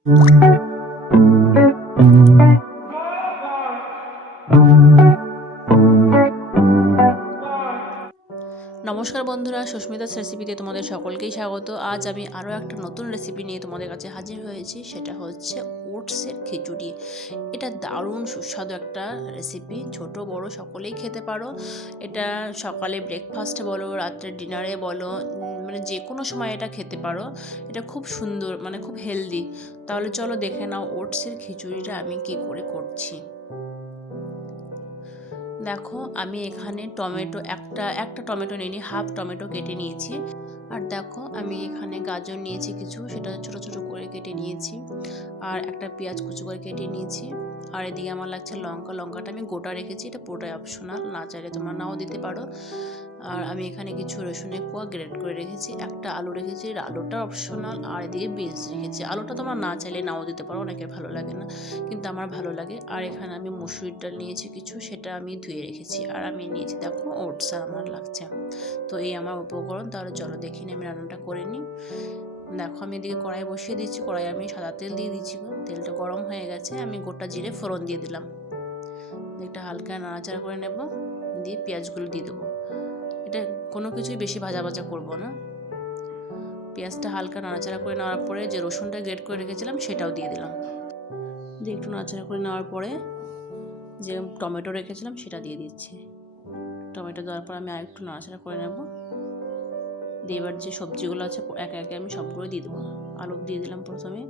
নমস্কার বন্ধুরা, সুস্মিতাস রেসিপিতে তোমাদের সকলকেই স্বাগত। আজ আমি আরও একটা নতুন রেসিপি নিয়ে তোমাদের কাছে হাজির হয়েছি। সেটা হচ্ছে ওটসের খিচুড়ি। এটা দারুণ সুস্বাদু একটা রেসিপি, ছোট বড় সকলেই খেতে পারো। এটা সকালে ব্রেকফাস্টে বলো, রাত্রে ডিনারে বলো, মানে যে কোনো সময় এটা খেতে পারো। এটা খুব সুন্দর, মানে খুব হেলদি। তাহলে চলো দেখে নাও ওটসের খিচুড়িটা আমি কি করে করছি। দেখো, আমি এখানে টমেটো একটা টমেটো নিইনি, হাফ টমেটো কেটে নিয়েছি। আর দেখো, আমি এখানে গাজর নিয়েছি কিছু, সেটা ছোট ছোট করে কেটে নিয়েছি। আর একটা পেঁয়াজ কুচি করে কেটে নিয়েছি। আর এদিকে আমার লাগছে লঙ্কাটা আমি গোটা রেখেছি, এটা পুরোটাই অপশনাল, না চাইলে তোমরা নাও দিতে পারো। আর আমি এখানে কিছু রসুনের কোয়া গ্রেট করে রেখেছি, একটা আলু রেখেছি, আলুটা অপশনাল। আর এদিকে বিনস রেখেছি, আলুটা তোমরা না চাইলে নাও দিতে পারো, অনেকের ভালো লাগে না, কিন্তু আমার ভালো লাগে। আর এখানে আমি মসুরির ডাল নিয়েছি কিছু, সেটা আমি ধুয়ে রেখেছি। আর আমি নিয়েছি দেখো ওটস, আর আমার লাগছে। তো এই আমার উপকরণ। তাহলে চলো দেখি আমি রান্নাটা করে নিই। দেখো, আমি এদিকে কড়াই বসিয়ে দিচ্ছি, কড়াই আমি সাদা তেল দিয়ে দিচ্ছি। তেলটা গরম হয়ে গেছে, আমি গোটা জিরে ফোড়ন দিয়ে দিলাম। এটা হালকা নাড়াচাড়া করে নেব, দিয়ে পেঁয়াজগুলো দিয়ে দেবো। এটা কোনো কিছুই বেশি ভাজা ভাজা করবো না। পেঁয়াজটা হালকা নাড়াচাড়া করে নেওয়ার পরে যে রসুনটা গ্রেট করে রেখেছিলাম সেটাও দিয়ে দিলাম। দিয়ে একটু নাড়াচাড়া করে নেওয়ার পরে যে টমেটো রেখেছিলাম সেটা দিয়ে দিচ্ছি। টমেটো দেওয়ার পর আমি আরেকটু নাড়াচাড়া করে নেব। দিয়ে এবার যে সবজিগুলো আছে একে একে আমি সবগুলো দিয়ে দেবো। আলু দিয়ে দিলাম প্রথমে,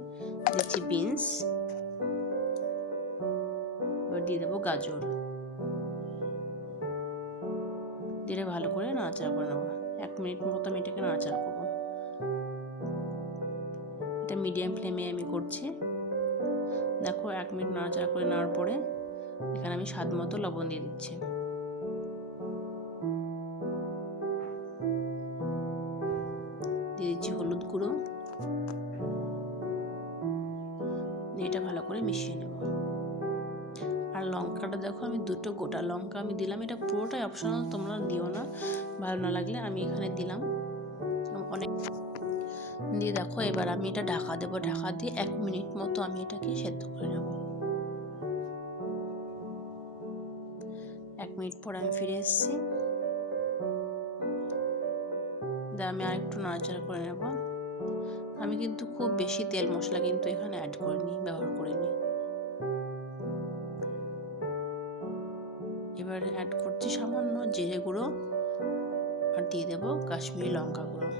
দিচ্ছি বিনস, এবার দিয়ে দেবো গাজর, দিয়ে ভালো করে নাড়াচাড়া করে নেবো। 1 মিনিট মতো আমি এটাকে নাড়াচাড়া করবো। এটা মিডিয়াম ফ্লেমে আমি করছি। দেখো, 1 মিনিট নাড়াচাড়া করে নেওয়ার পরে এখানে আমি স্বাদ মতো লবণ দিয়ে দিচ্ছি। দিয়ে দিচ্ছি হলুদ গুঁড়ো, এটা ভালো করে মিশিয়ে নেব। আর লঙ্কাটা দেখো, আমি 2টো গোটা লঙ্কা আমি দিলাম, এটা পুরোটাই অপশনাল, তোমরা দিও না, ভালো না লাগলে। আমি এখানে দিলাম অনেক। দিয়ে দেখো, এবার আমি এটা ঢাকা দেবো। ঢাকা দিয়ে 1 মিনিট মতো আমি এটাকে সেদ্ধ করে নেব। 1 মিনিট পর আমি ফিরে এসেছি। আমি আরেকটু নাড়াচাড়া করে নেব। আমি কিন্তু খুব বেশি তেল মশলা কিন্তু এখানে অ্যাড করিনি, ব্যবহার করিনি। এবার অ্যাড করছি সামান্য জিরে গুঁড়ো, আর দিয়ে দেবো কাশ্মীরি লঙ্কা গুঁড়ো।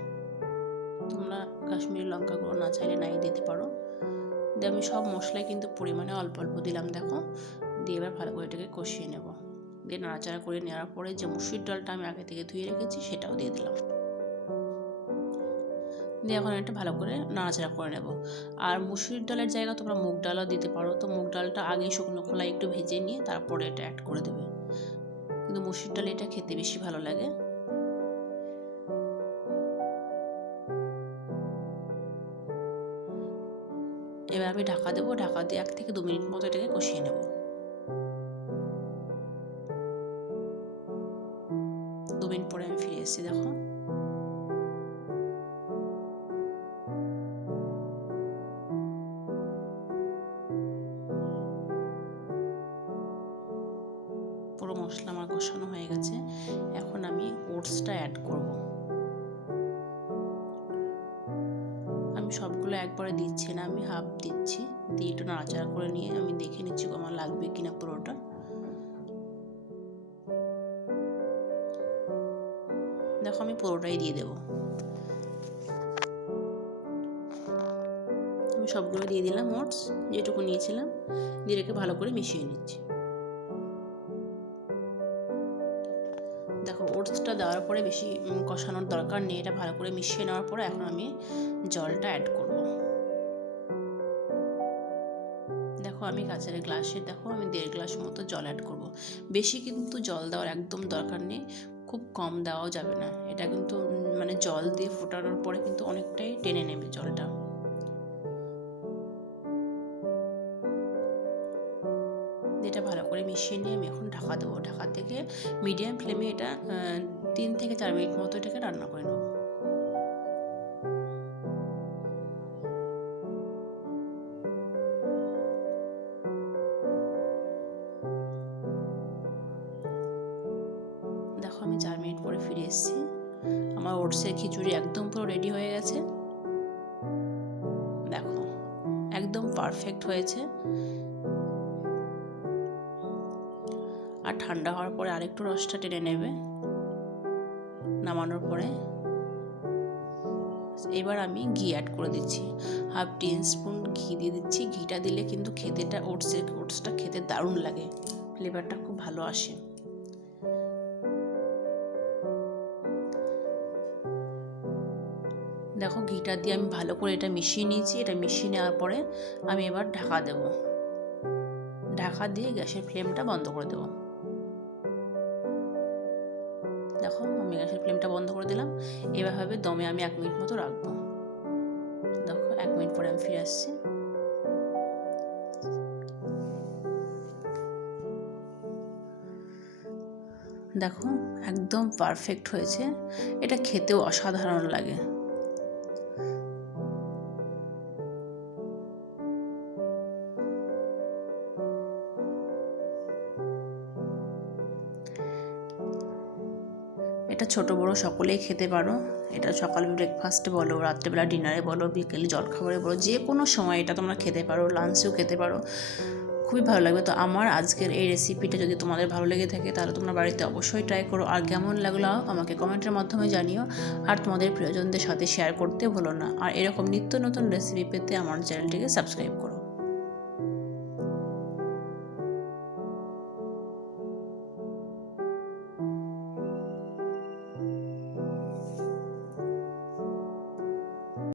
তোমরা কাশ্মীরি লঙ্কা গুঁড়ো না চাইলে নাই দিতে পারো। দিয়ে আমি সব মশলাই কিন্তু পরিমাণে অল্প অল্প দিলাম দেখো। দিয়ে এবার ভালো করে এটাকে কষিয়ে নেব। দিয়ে নাড়াচাড়া করে নেওয়ার পরে যে মুসুরির ডালটা আমি আগে থেকে ধুয়ে রেখেছি সেটাও দিয়ে দিলাম। দিয়ে এখন এটা ভালো করে নাড়াচাড়া করে নেব। আর মুসুরির ডালের জায়গায় তোমরা মুগ ডালও দিতে পারো। তো মুগ ডালটা আগে শুকনো খোলায় একটু ভেজে নিয়ে তারপরে এটা অ্যাড করে দেবে, কিন্তু মুসুরির ডালে এটা খেতে বেশি ভালো লাগে। এবার আমি ঢাকা দেবো। ঢাকা দিয়ে 1 থেকে 2 মিনিট মতো এটাকে কষিয়ে নেব। 2 মিনিট পরে আমি ফিরে এসেছি। দেখো, পুরো মশলা আমার কষানো হয়ে গেছে। এখন আমি ওটসটা অ্যাড করব। আমি সবগুলো একবারে দিচ্ছি না, আমি হাফ দিচ্ছি। দিয়ে একটু নাড়াচাড়া করে নিয়ে আমি দেখে নিচ্ছি আমার লাগবে কিনা পুরোটা। দেখো, আমি পুরোটাই দিয়ে দেবো। আমি সবগুলো দিয়ে দিলাম ওটস, যেটুকু নিয়েছিলাম, দিয়ে রেখে ভালো করে মিশিয়ে নিচ্ছি। দেখো, ওটসটা দেওয়ার পরে বেশি কষানোর দরকার নেই, এটা ভালো করে মিশিয়ে নেওয়ার পরে এখন আমি জলটা অ্যাড করব। দেখো, আমি কাঁচের গ্লাসে দেখো আমি 1.5 গ্লাস মতো জল অ্যাড করব। বেশি কিন্তু জল দেওয়ার একদম দরকার নেই, খুব কম দেওয়াও যাবে না। এটা কিন্তু মানে জল দিয়ে ফোটানোর পরে কিন্তু অনেকটাই টেনে নেবে জলটা। এটা ভালো করে মিশিয়ে নিয়ে আমি এখন ঢাকা দেবো। ঢাকা থেকে মিডিয়াম ফ্লেমে এটা 3 থেকে 4 মিনিট মতো এটাকে রান্না করে নেব। মিনিট পরে ফিরে এসেছি। আমার ওটসের খিচুড়ি একদম পুরো রেডি হয়ে গেছে। দেখো একদম পারফেক্ট হয়েছে। আর ঠান্ডা হওয়ার পরে আরেকটু রসটা টেনে নেবে নামানোর পরে। এবার আমি ঘি অ্যাড করে দিচ্ছি, 1/2 টিস্পুন ঘি দিয়ে দিচ্ছি। ঘিটা দিলে কিন্তু খেতেটা ওটসটা খেতে দারুণ লাগে, ফ্লেভারটা খুব ভালো আসে। দেখো ঘিটা দিয়ে আমি ভালো করে এটা মিশিয়ে নিয়েছি। এটা মিশিয়ে নেওয়ার পরে আমি এবার ঢাকা দেব। ঢাকা দিয়ে গ্যাসের ফ্লেমটা বন্ধ করে দেব। দেখো আমি গ্যাসের ফ্লেমটা বন্ধ করে দিলাম। এভাবে দমে আমি 1 মিনিট মতো রাখবো। দেখো 1 মিনিট পরে আমি ফিরে আসছি। দেখো একদম পারফেক্ট হয়েছে। এটা খেতেও অসাধারণ লাগে। এটা ছোট বড় সকলেই খেতে পারো। এটা সকালে ব্রেকফাস্টে বলো, রাত্রেবেলা ডিনারে বলো, বিকেলে জলখাবারে বলো, যে কোনো সময় এটা তোমরা খেতে পারো, লাঞ্চেও খেতে পারো, খুবই ভালো লাগবে। তো আমার আজকের এই রেসিপিটা যদি তোমাদের ভালো লেগে থাকে তাহলে তোমরা বাড়িতে অবশ্যই ট্রাই করো। আর কেমন লাগলো আমাকে কমেন্টের মাধ্যমে জানিও। আর তোমাদের প্রিয়জনদের সাথে শেয়ার করতে ভুলো না। আর এরকম নিত্য নতুন রেসিপি পেতে আমার চ্যানেলটিকে সাবস্ক্রাইব করো।